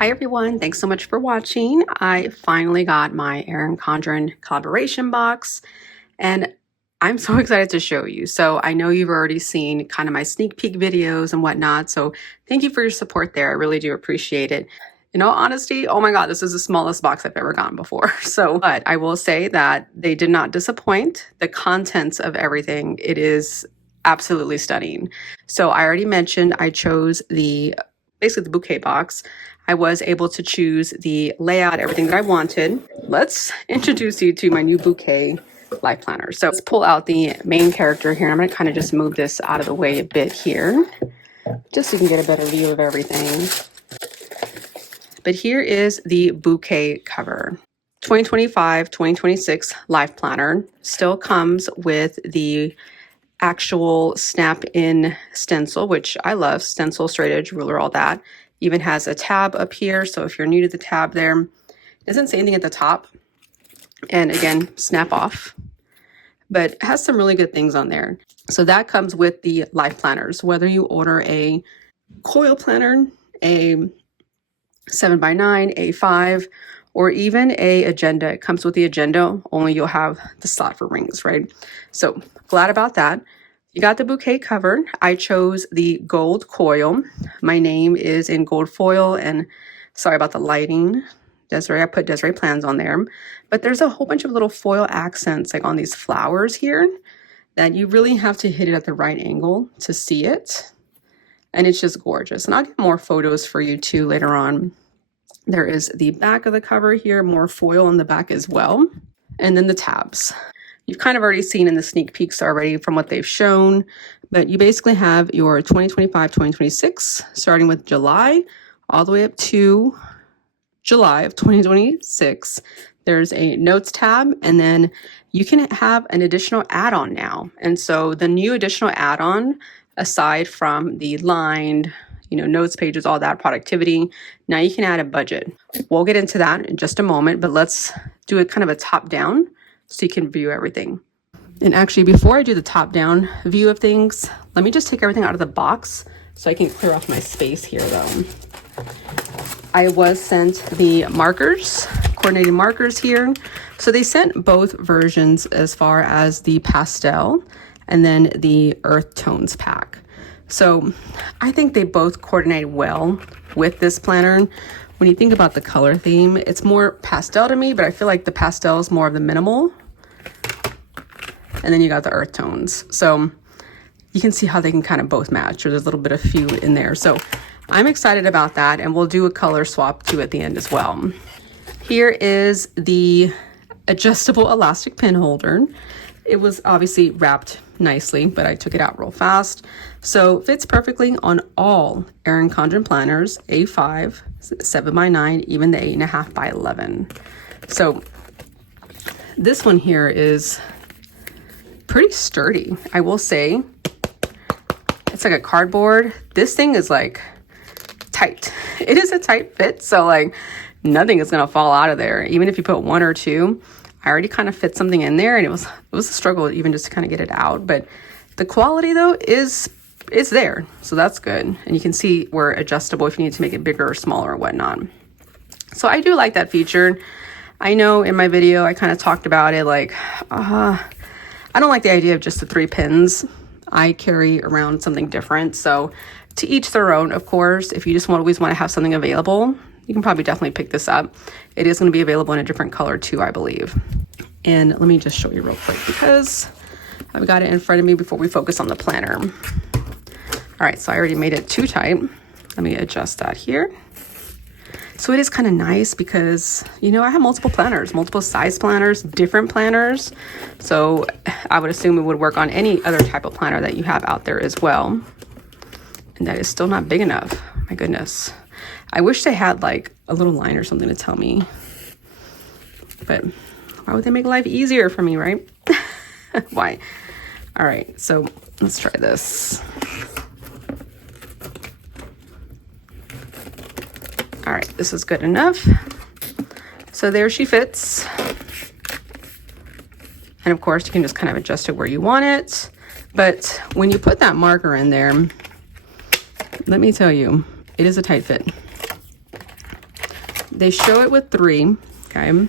Hi everyone, thanks so much for watching. I finally got my Erin Condren collaboration box and I'm so excited to show you. So I know you've already seen kind of my sneak peek videos and whatnot, so thank you for your support there. I really do appreciate it. In all honesty, oh my God, this is the smallest box I've ever gotten before. But I will say that they did not disappoint. The contents of everything, it is absolutely stunning. So I already mentioned I chose basically the bouquet box. I was able to choose the layout, everything that I wanted. Let's introduce you to my new Bouquet life planner. So let's pull out the main character here. I'm going to kind of just move this out of the way a bit here, just so you can get a better view of everything. But here is the Bouquet cover. 2025-2026 life planner still comes with the actual snap-in stencil, which I love. Stencil, straight edge, ruler, all that. Even has a tab up here, so if you're new to the tab there, it doesn't say anything at the top. And again, snap off. But it has some really good things on there. So that comes with the life planners. Whether you order a coil planner, a 7x9, A5, or even a agenda, it comes with the agenda, only you'll have the slot for rings, right? So glad about that. You got the bouquet covered. I chose the gold coil. My name is in gold foil, and sorry about the lighting. Desiree, I put Desiree plans on there. But there's a whole bunch of little foil accents like on these flowers here that you really have to hit it at the right angle to see it. And it's just gorgeous. And I'll get more photos for you too later on. There is the back of the cover here, more foil on the back as well. And then the tabs. You've kind of already seen in the sneak peeks already from what they've shown, but you basically have your 2025-2026, starting with July, all the way up to July of 2026. There's a notes tab, and then you can have an additional add-on now. And so the new additional add-on, aside from the lined, notes pages, all that productivity, now you can add a budget. We'll get into that in just a moment, but let's do a kind of a top-down so you can view everything. And actually, before I do the top-down view of things, let me just take everything out of the box so I can clear off my space here though. I was sent the markers, coordinating markers here. So they sent both versions as far as the pastel and then the earth tones pack. So I think they both coordinate well with this planner. When you think about the color theme, it's more pastel to me, but I feel like the pastel is more of the minimal. And then you got the earth tones. So you can see how they can kind of both match, or there's a little bit of few in there. So I'm excited about that, and we'll do a color swap too at the end as well. Here is the adjustable elastic pin holder. It was obviously wrapped nicely, but I took it out real fast. So fits perfectly on all Erin Condren planners, A5, 7x9, even the 8.5x11. So this one here is pretty sturdy, I will say. It's like a cardboard. This thing is like tight. It is a tight fit, so like nothing is gonna fall out of there. Even if you put one or two, I already kind of fit something in there, and it was a struggle even just to kind of get it out. But the quality though is there, so that's good. And you can see we're adjustable if you need to make it bigger or smaller or whatnot. So I do like that feature. I know in my video I kind of talked about it like, I don't like the idea of just the 3 pins. I carry around something different. So to each their own, of course. If you just always want to have something available, you can probably definitely pick this up. It is going to be available in a different color too, I believe. And let me just show you real quick because I've got it in front of me before we focus on the planner. All right, so I already made it too tight. Let me adjust that here. So it is kind of nice because, I have multiple planners, multiple size planners, different planners. So I would assume it would work on any other type of planner that you have out there as well. And that is still not big enough. My goodness. I wish they had like a little line or something to tell me. But why would they make life easier for me, right? Why? All right, so let's try this. All right, this is good enough. So there she fits. And of course, you can just kind of adjust it where you want it. But when you put that marker in there, let me tell you, it is a tight fit. they show it with 3, okay?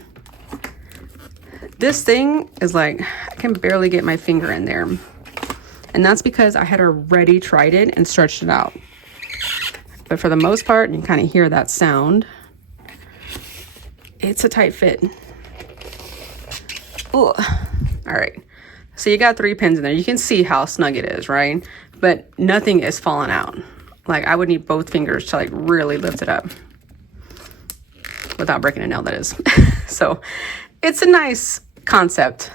This thing is like, I can barely get my finger in there. And that's because I had already tried it and stretched it out. But for the most part, you can kind of hear that sound. It's a tight fit. Ooh. All right. So you got 3 pins in there. You can see how snug it is, right? But nothing is falling out. Like, I would need both fingers to like really lift it up. Without breaking a nail, that is. So it's a nice concept.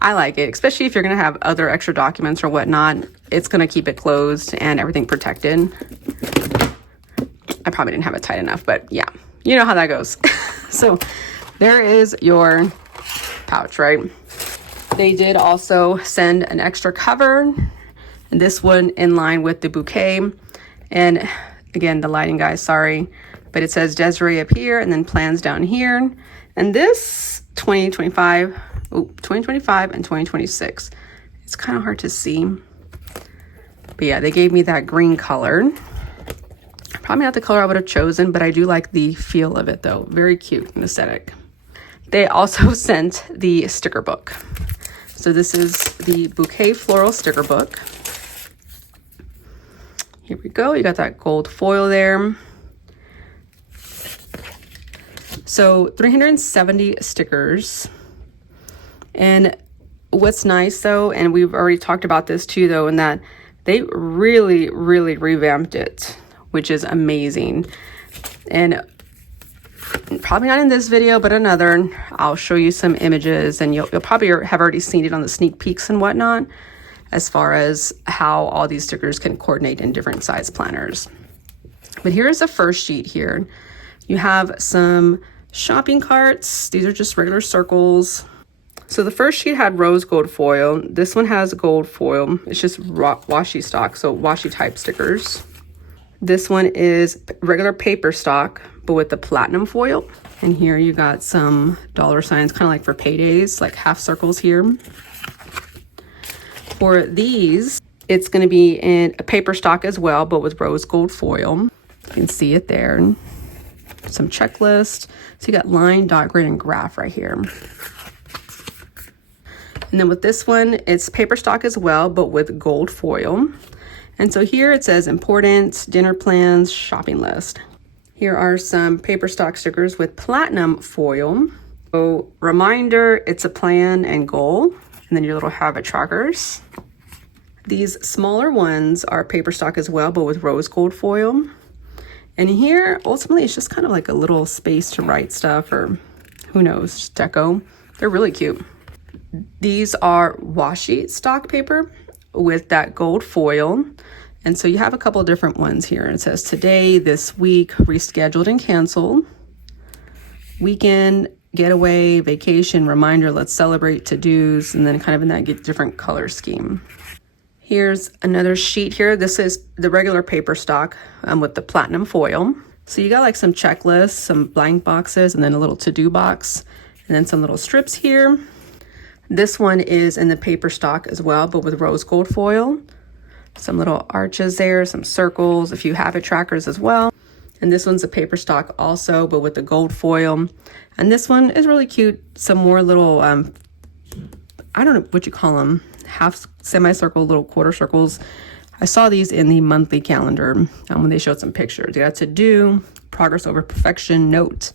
I like it, especially if you're going to have other extra documents or whatnot. It's going to keep it closed and everything protected. I probably didn't have it tight enough, but yeah, you know how that goes. So there is your pouch, right? They did also send an extra cover, and this one in line with the Bouquet. And again, the lighting, guys, sorry, but it says Desiree up here and then plans down here. And this 2025 and 2026. It's kind of hard to see. But yeah, they gave me that green color. Probably not the color I would have chosen, but I do like the feel of it though. Very cute and aesthetic. They also sent the sticker book. So this is the Bouquet Floral Sticker Book. Here we go. You got that gold foil there. So 370 stickers. And what's nice though, and we've already talked about this too though, in that they really, really revamped it, which is amazing. And probably not in this video, but another, I'll show you some images, and you'll probably have already seen it on the sneak peeks and whatnot, as far as how all these stickers can coordinate in different size planners. But here's the first sheet here. You have some shopping carts. These are just regular circles. So the first sheet had rose gold foil. This one has gold foil. It's just washi stock, so washi type stickers. This one is regular paper stock, but with the platinum foil. And here you got some dollar signs, kind of like for paydays, like half circles here. For these, it's going to be in a paper stock as well, but with rose gold foil. You can see it there. Some checklist. So you got line, dot, grid, and graph right here. And then with this one, it's paper stock as well, but with gold foil. And so here it says important, dinner plans, shopping list. Here are some paper stock stickers with platinum foil. So reminder, it's a plan and goal. And then your little habit trackers. These smaller ones are paper stock as well, but with rose gold foil. And here, ultimately, it's just kind of like a little space to write stuff, or who knows, just deco. They're really cute. These are washi stock paper with that gold foil. And so you have a couple of different ones here. It says today, this week, rescheduled and canceled. Weekend, getaway, vacation, reminder, let's celebrate, to-dos, and then kind of in that different color scheme. Here's another sheet here. This is the regular paper stock with the platinum foil. So you got like some checklists, some blank boxes, and then a little to-do box, and then some little strips here. This one is in the paper stock as well, but with rose gold foil. Some little arches there, some circles, a few habit trackers as well. And this one's a paper stock also, but with the gold foil. And this one is really cute. Some more little, I don't know what you call them, half semicircle, little quarter circles. I saw these in the monthly calendar when they showed some pictures. You got to do, progress over perfection, note.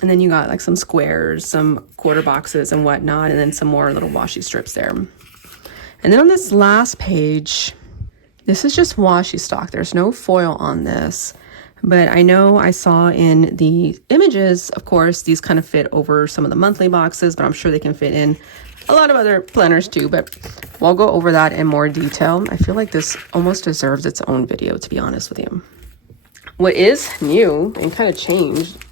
And then you got like some squares, some quarter boxes and whatnot, and then some more little washi strips there. And then on this last page, this is just washi stock. There's no foil on this, but I know I saw in the images, of course, these kind of fit over some of the monthly boxes, but I'm sure they can fit in a lot of other planners too, but we'll go over that in more detail. I feel like this almost deserves its own video, to be honest with you. What is new and kind of changed,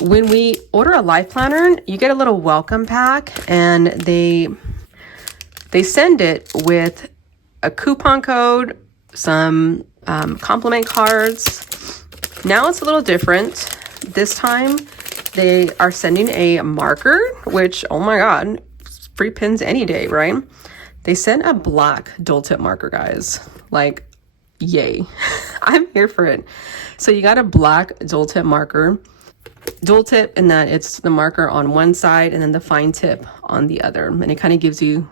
when we order a life planner, you get a little welcome pack, and they send it with a coupon code, some compliment cards. Now it's a little different. This time they are sending a marker, which, oh my God, free pins any day, right? They sent a black dual tip marker, guys. Like, Yay. I'm here for it. So you got a black dual tip marker. Dual tip in that it's the marker on one side and then the fine tip on the other. And it kind of gives you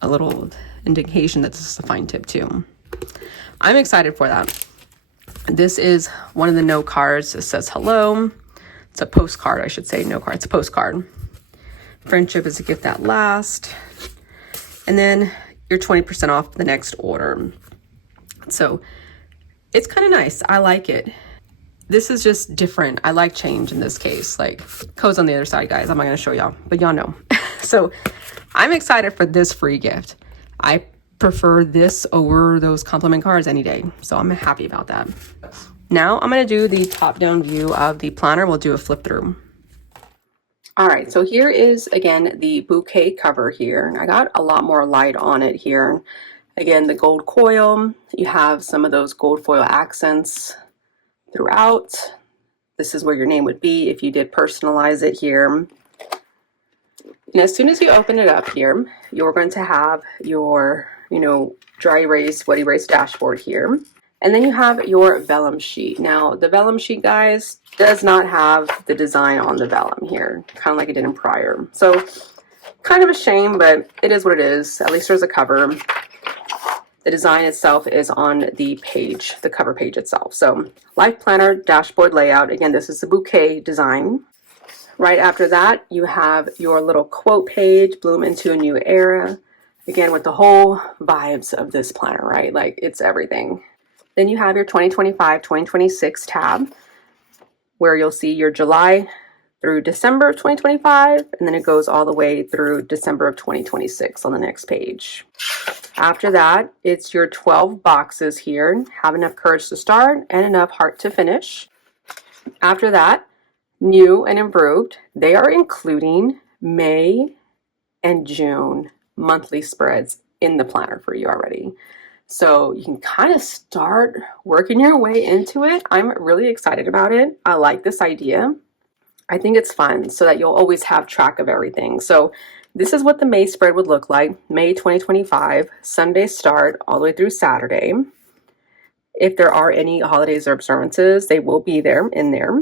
a little indication that this is a fine tip too. I'm excited for that. This is one of the note cards. It says hello. It's a postcard, I should say. No card, it's a postcard. Friendship is a gift that lasts. And then you're 20% off the next order. So it's kind of nice. I like it. This is just different. I like change in this case. Like, code's on the other side, guys. I'm not going to show y'all, but y'all know. So I'm excited for this free gift. I prefer this over those compliment cards any day. So I'm happy about that. Now I'm going to do the top-down view of the planner. We'll do a flip through. All right, so here is, again, the Bouquet cover here. I got a lot more light on it here. Again, the gold coil. You have some of those gold foil accents throughout. This is where your name would be if you did personalize it here. And as soon as you open it up here, you're going to have your, dry erase, wet erase dashboard here. And then you have your vellum sheet. Now, the vellum sheet, guys, does not have the design on the vellum here, kind of like it did in prior. So, kind of a shame, but it is what it is. At least there's a cover. The design itself is on the page, the cover page itself. So, Life Planner dashboard layout. Again, this is the Bouquet design. Right after that, you have your little quote page, Bloom into a New Era. Again, with the whole vibes of this planner, right? Like, it's everything. Then you have your 2025-2026 tab, where you'll see your July through December of 2025, and then it goes all the way through December of 2026 on the next page. After that, it's your 12 boxes here. Have enough courage to start and enough heart to finish. After that, new and improved, they are including May and June monthly spreads in the planner for you already. So you can kind of start working your way into it. I'm really excited about it. I like this idea. I think it's fun so that you'll always have track of everything. So this is what the May spread would look like. May 2025, Sunday start all the way through Saturday. If there are any holidays or observances, they will be there in there.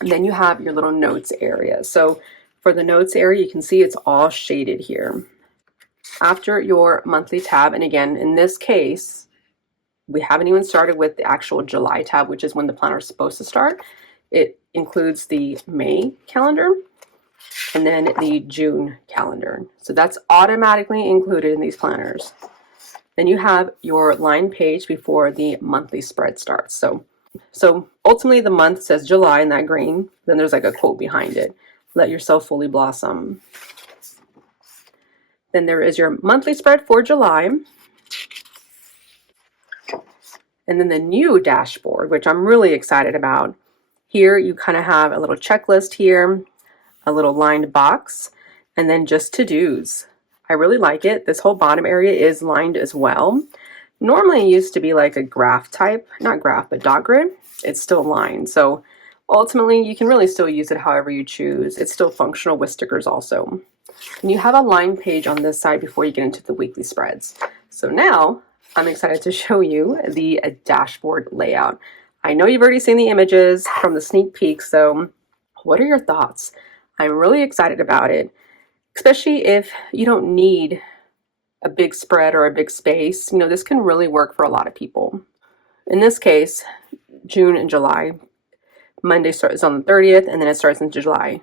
And then you have your little notes area. So for the notes area, you can see it's all shaded here. After your monthly tab, and again, in this case, we haven't even started with the actual July tab, which is when the planner is supposed to start. It includes the May calendar and then the June calendar. So that's automatically included in these planners. Then you have your line page before the monthly spread starts. So ultimately the month says July in that green. Then there's like a quote behind it. Let yourself fully blossom. Then there is your monthly spread for July. And then the new dashboard, which I'm really excited about. Here you kind of have a little checklist here, a little lined box, and then just to-dos. I really like it. This whole bottom area is lined as well. Normally it used to be like a graph type, not graph, but dot grid. It's still lined. So ultimately you can really still use it however you choose. It's still functional with stickers also. And you have a line page on this side before you get into the weekly spreads. So now I'm excited to show you the dashboard layout. I know you've already seen the images from the sneak peek, so what are your thoughts? I'm really excited about it, especially if you don't need a big spread or a big space. This can really work for a lot of people. In this case, June and July, Monday starts on the 30th, and then it starts in July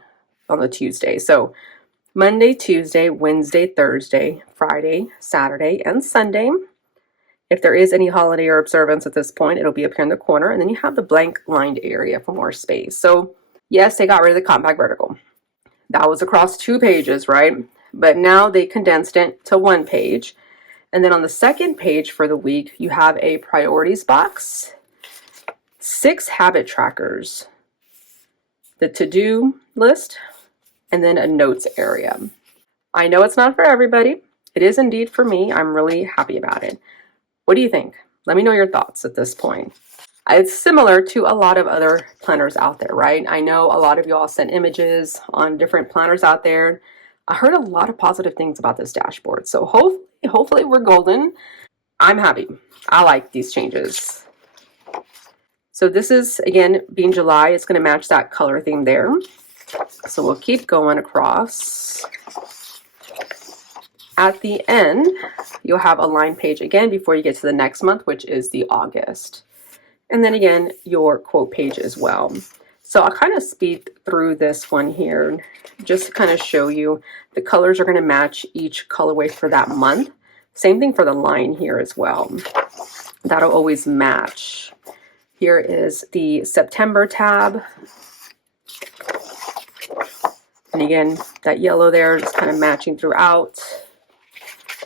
on the Tuesday. So Monday, Tuesday, Wednesday, Thursday, Friday, Saturday, and Sunday. If there is any holiday or observance at this point, it'll be up here in the corner. And then you have the blank lined area for more space. So yes, they got rid of the compact vertical. That was across 2 pages, right? But now they condensed it to 1 page. And then on the second page for the week, you have a priorities box, 6 habit trackers, the to-do list, and then a notes area. I know it's not for everybody. It is indeed for me. I'm really happy about it. What do you think? Let me know your thoughts at this point. It's similar to a lot of other planners out there, right? I know a lot of y'all sent images on different planners out there. I heard a lot of positive things about this dashboard. So hopefully we're golden. I'm happy. I like these changes. So this is, again, being July, it's going to match that color theme there. So we'll keep going across. At the end, you'll have a line page again before you get to the next month, which is the August. And then again, your quote page as well. So I'll kind of speed through this one here, just to kind of show you the colors are going to match each colorway for that month. Same thing for the line here as well. That'll always match. Here is the September tab. And again, that yellow there is kind of matching throughout.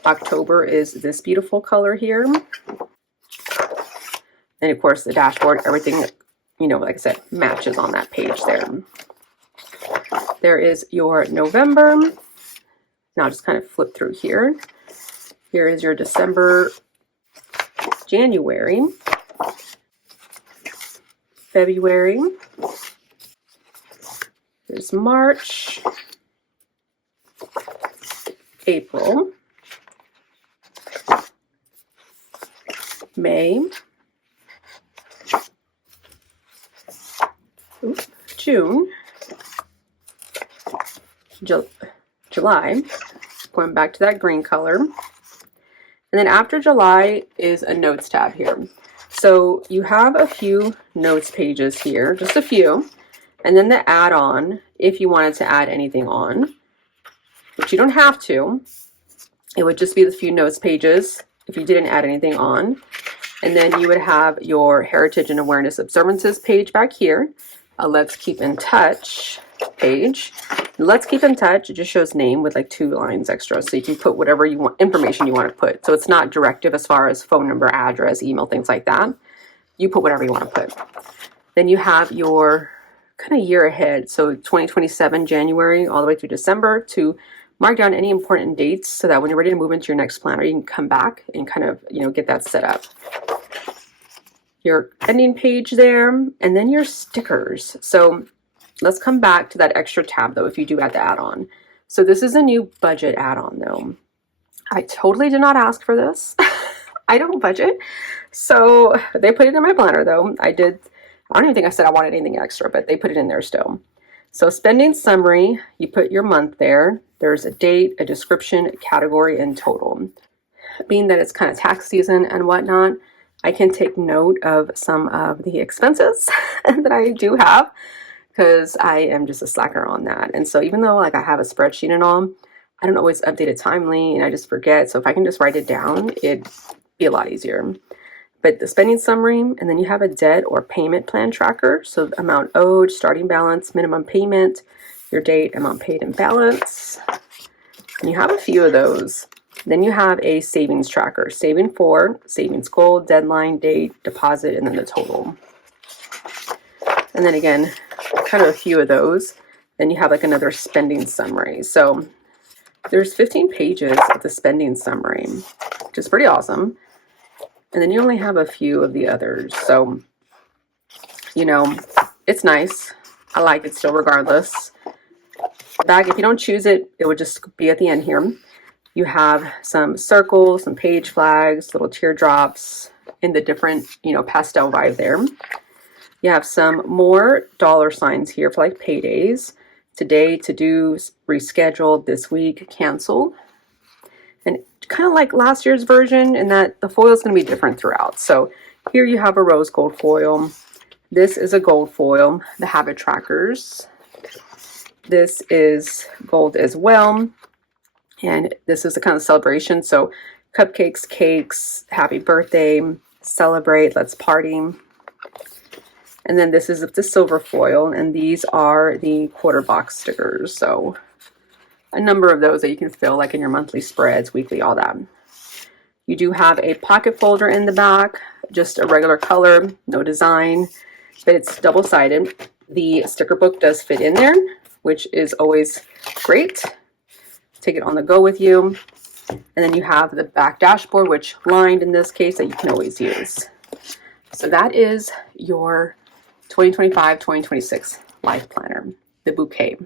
October is this beautiful color here. And of course, the dashboard, everything, you know, like I said, matches on that page there. There is your November. Now I'll just kind of flip through here. Here is your December, January, February. There's March, April, May, June, July, going back to that green color. And then after July is a notes tab here. So you have a few notes pages here, just a few. And then the add-on, if you wanted to add anything on, which you don't have to. It would just be the few notes pages if you didn't add anything on. And then you would have your Heritage and Awareness Observances page back here. A Let's Keep in Touch page. Let's Keep in Touch, it just shows name with like 2 lines extra. So you can put whatever you want, information you want to put. So it's not directive as far as phone number, address, email, things like that. You put whatever you want to put. Then you have your kind of year ahead. So 2027, January, all the way through December, to mark down any important dates so that when you're ready to move into your next planner, you can come back and kind of, you know, get that set up. Your ending page there, and then your stickers. So let's come back to that extra tab though, if you do add the add-on. So this is a new budget add-on though. I totally did not ask for this. I don't budget. So they put it in my planner though. I don't even think I said I wanted anything extra, but they put it in there still. So spending summary, you put your month there. There's a date, a description, a category, and total. Being that it's kind of tax season and whatnot, I can take note of some of the expenses that I do have because I am just a slacker on that. And so even though like I have a spreadsheet and all, I don't always update it timely and I just forget. So if I can just write it down, it'd be a lot easier. But the spending summary, and then you have a debt or payment plan tracker. So amount owed, starting balance, minimum payment, your date, amount paid, and balance. And you have a few of those. Then you have a savings tracker, saving for, savings goal, deadline, date, deposit, and then the total. And then again, kind of a few of those. Then you have like another spending summary. So there's 15 pages of the spending summary, which is pretty awesome. And then you only have a few of the others. So, you know, it's nice. I like it still regardless. Back, if you don't choose it, it would just be at the end here. You have some circles, some page flags, little teardrops in the different, you know, pastel vibe there. You have some more dollar signs here for like paydays. Today, to do, rescheduled, this week, canceled. And kind of like last year's version in that the foil is going to be different throughout. So here you have a rose gold foil. This is a gold foil, the habit trackers. This is gold as well. And this is a kind of celebration. So cupcakes, cakes, happy birthday, celebrate, let's party. And then this is the silver foil. And these are the quarter box stickers. So a number of those that you can fill like in your monthly spreads, weekly, all that. You do have a pocket folder in the back, just a regular color, no design, but it's double-sided. The sticker book does fit in there, which is always great. Take it on the go with you. And then you have the back dashboard, which lined in this case that you can always use. So that is your 2025-2026 Life Planner, the Bouquet.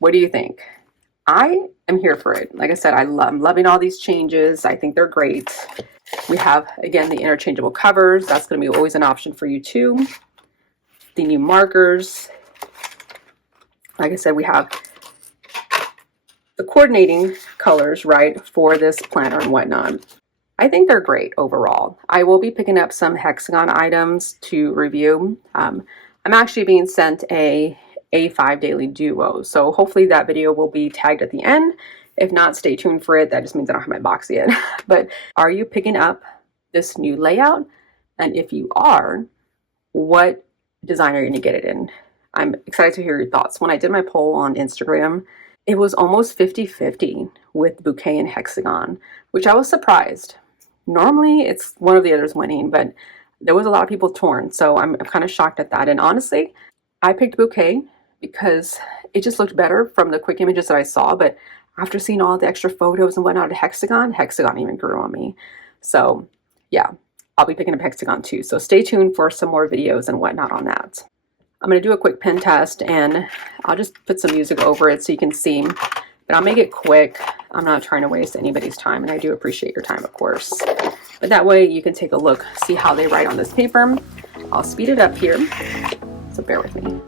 What do you think? I I'm here for it. Like I said, I'm loving all these changes. I think they're great. We have, again, the interchangeable covers. That's going to be always an option for you too. The new markers. Like I said, we have the coordinating colors, right, for this planner and whatnot. I think they're great overall. I will be picking up some hexagon items to review. I'm actually being sent a A5 Daily Duo, so hopefully that video will be tagged at the end. If not, stay tuned for it. That just means I don't have my box yet. But are you picking up this new layout? And if you are, what design are you going to get it in? I'm excited to hear your thoughts. When I did my poll on Instagram, it was almost 50-50 with Bouquet and Hexagon, which I was surprised. Normally it's one of the others winning, but there was a lot of people torn. So I'm kind of shocked at that. And honestly, I picked Bouquet because it just looked better from the quick images that I saw. But after seeing all the extra photos and whatnot of Hexagon even grew on me. So yeah, I'll be picking up Hexagon too. So stay tuned for some more videos and whatnot on that. I'm going to do a quick pen test and I'll just put some music over it so you can see, but I'll make it quick. I'm not trying to waste anybody's time, and I do appreciate your time, of course. But that way you can take a look, see how they write on this paper. I'll speed it up here, so bear with me.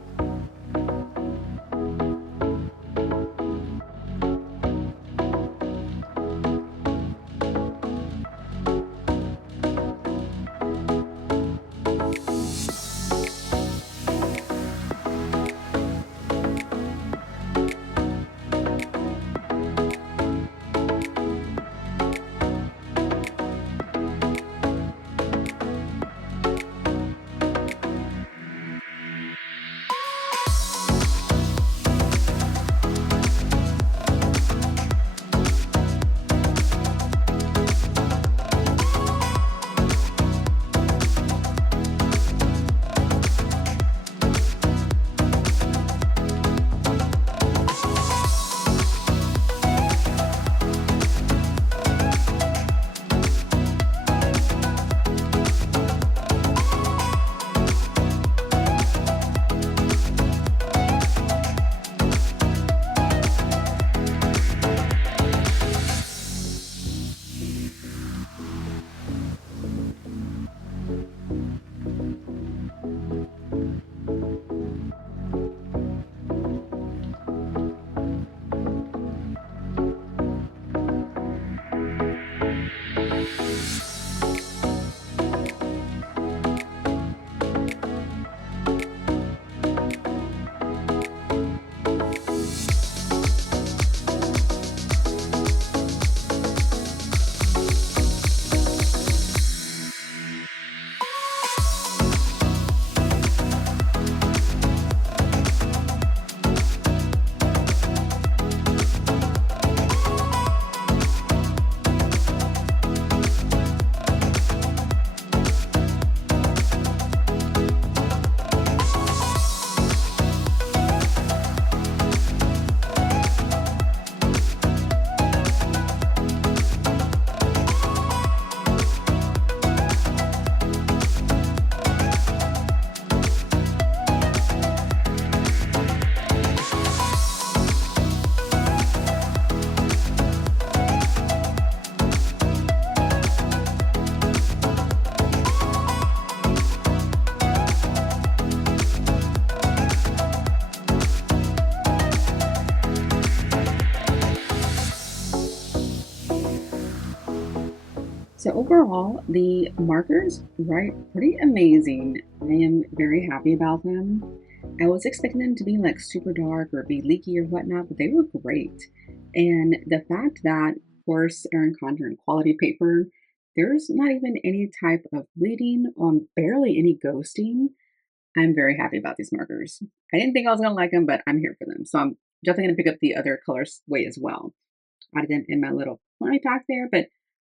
So overall, the markers write pretty amazing. I am very happy about them. I was expecting them to be like super dark or be leaky or whatnot, but they were great. And the fact that, of course, Erin Condren quality paper, there's not even any type of bleeding on barely any ghosting. I'm very happy about these markers. I didn't think I was gonna like them, but I'm here for them. So I'm definitely gonna pick up the other colors way as well. Added them in my little planning pack there, but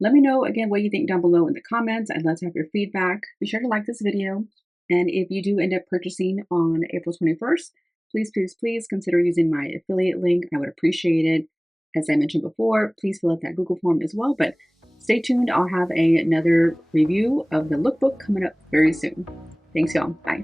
let me know again what you think down below in the comments. I'd love to have your feedback. Be sure to like this video. And if you do end up purchasing on April 21st, please, please, please consider using my affiliate link. I would appreciate it. As I mentioned before, please fill out that Google form as well. But stay tuned. I'll have another review of the lookbook coming up very soon. Thanks, y'all. Bye.